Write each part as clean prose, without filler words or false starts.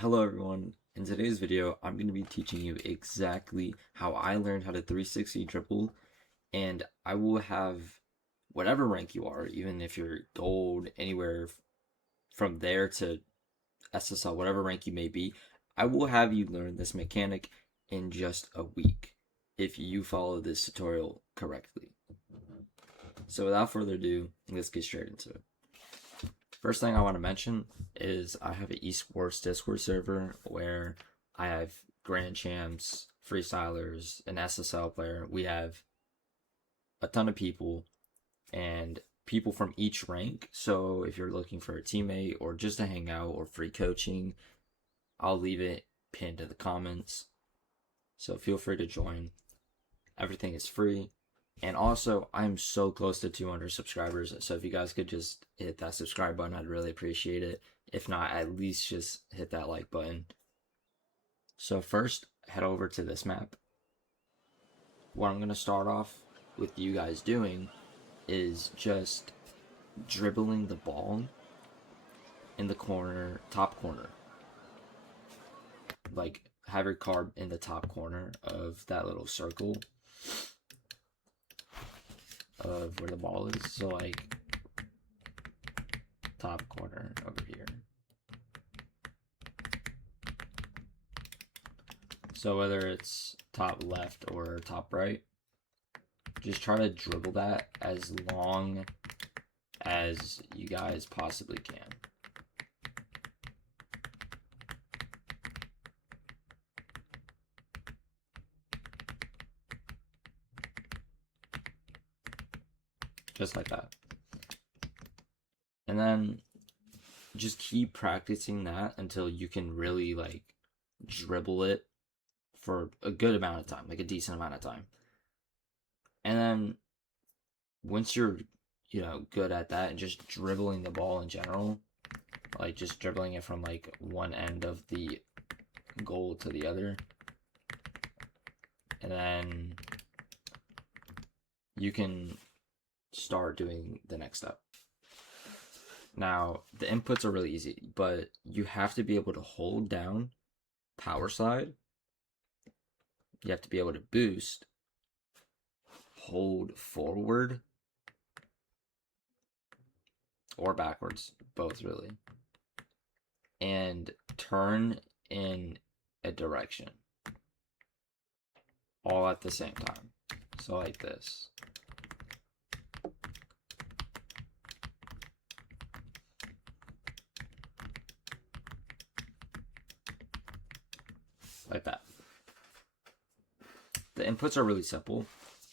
Hello everyone, in today's video I'm going to be teaching you exactly how I learned how to 360 dribble, and I will have whatever rank you are, even if you're gold, anywhere from there to SSL, whatever rank you may be, I will have you learn this mechanic in just a week if you follow this tutorial correctly. So without further ado, let's get straight into it. First thing I want to mention is I have an esports Discord server where I have grand champs, freestylers, an SSL player. We have a ton of people and people from each rank. So if you're looking for a teammate or just to hang out or free coaching, I'll leave it pinned in the comments. So feel free to join. Everything is free. And also, I'm so close to 200 subscribers, so if you guys could just hit that subscribe button, I'd really appreciate it. If not, at least just hit that like button. So first, head over to this map. What I'm going to start off with you guys doing is just dribbling the ball in the corner, top corner. Like, have your card in the top corner of that little circle of where the ball is. So like top corner over here. So whether it's top left or top right, just try to dribble that as long as you guys possibly can. Just like that. And then just keep practicing that until you can really like dribble it for a good amount of time, like a decent amount of time. And then once you're, good at that and just dribbling the ball in general, like just dribbling it from like one end of the goal to the other, and then you can start doing the next step. Now, the inputs are really easy, but you have to be able to hold down power slide. You have to be able to boost, hold forward, or backwards, both really, and turn in a direction, all at the same time. So like this. Like that. The inputs are really simple.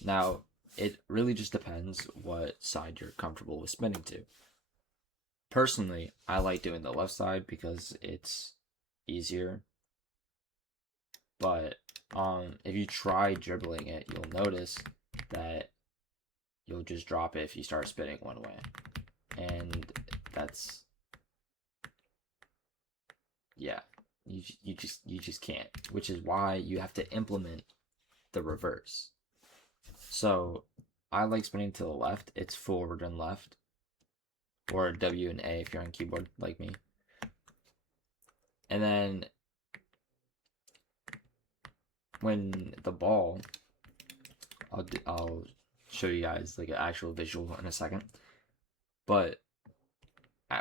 Now, it really just depends what side you're comfortable with spinning to. Personally, I like doing the left side because it's easier. But if you try dribbling it, you'll notice that you'll just drop it if you start spinning one way. And that's, yeah, you just can't, which is why you have to implement the reverse. So I like spinning to the left. It's forward and left, or W and A if you're on keyboard like me. And then when the ball, I'll show you guys like an actual visual in a second. But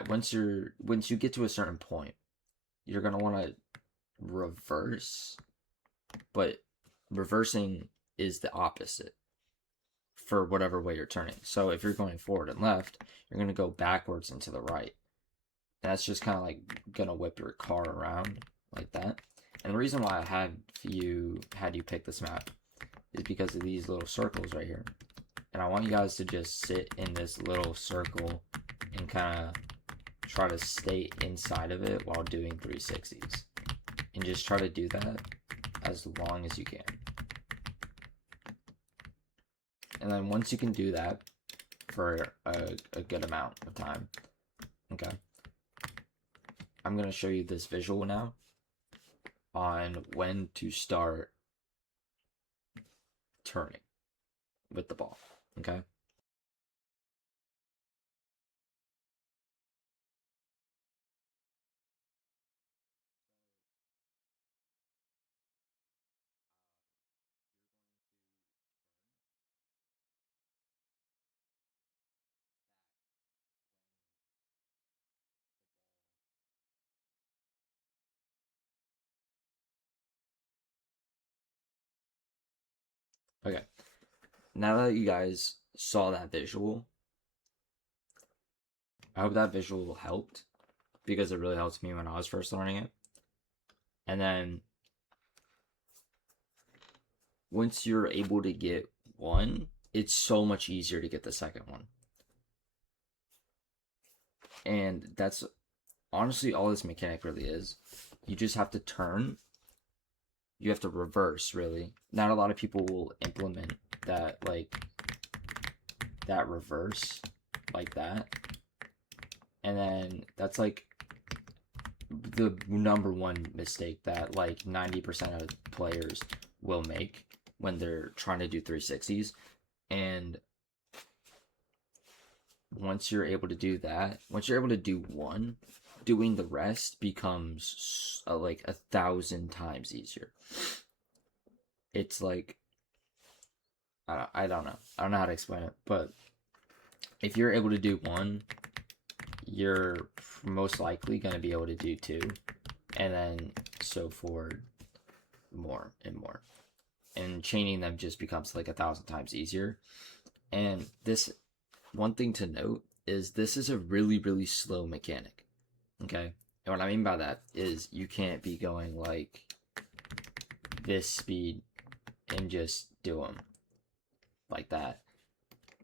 once you get to a certain point, you're gonna want to reverse, but reversing is the opposite for whatever way you're turning. So if you're going forward and left, you're going to go backwards and to the right. And that's just kind of like going to whip your car around like that. And the reason why I had you pick this map is because of these little circles right here. And I want you guys to just sit in this little circle and kind of try to stay inside of it while doing 360s. And just try to do that as long as you can. And then once you can do that for a good amount of time, okay, I'm going to show you this visual now on when to start turning with the ball, okay? Okay, now that you guys saw that visual, I hope that visual helped because it really helped me when I was first learning it. And then once you're able to get one, it's so much easier to get the second one. And that's honestly all this mechanic really is. You just have to turn. You have to reverse, really. Not a lot of people will implement that, like, that reverse like that. And then that's like the number one mistake that like 90% of players will make when they're trying to do 360s. And once you're able to do that, once you're able to do one, doing the rest becomes like 1,000 times easier. It's like, I don't know. I don't know how to explain it, but if you're able to do one, you're most likely going to be able to do two, and then so forward, more and more. And chaining them just becomes like 1,000 times easier. And this, one thing to note is this is a really, really slow mechanic. Okay? And what I mean by that is you can't be going like this speed and just do them like that.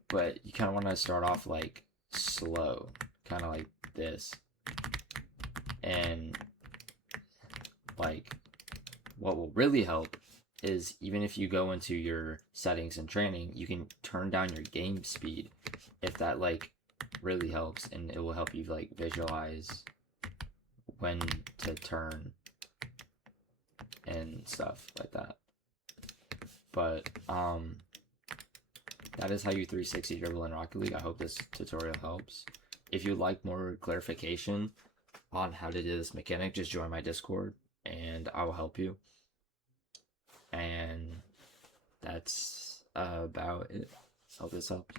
But you kind of want to start off like slow, kind of like this. And like what will really help is even if you go into your settings and training, you can turn down your game speed if that like really helps, and it will help you like visualize when to turn and stuff like that. But that is how you 360 dribble in Rocket League. I hope this tutorial helps. If you'd like more clarification on how to do this mechanic, just join my Discord and I will help you. And that's about it. Hope this helps.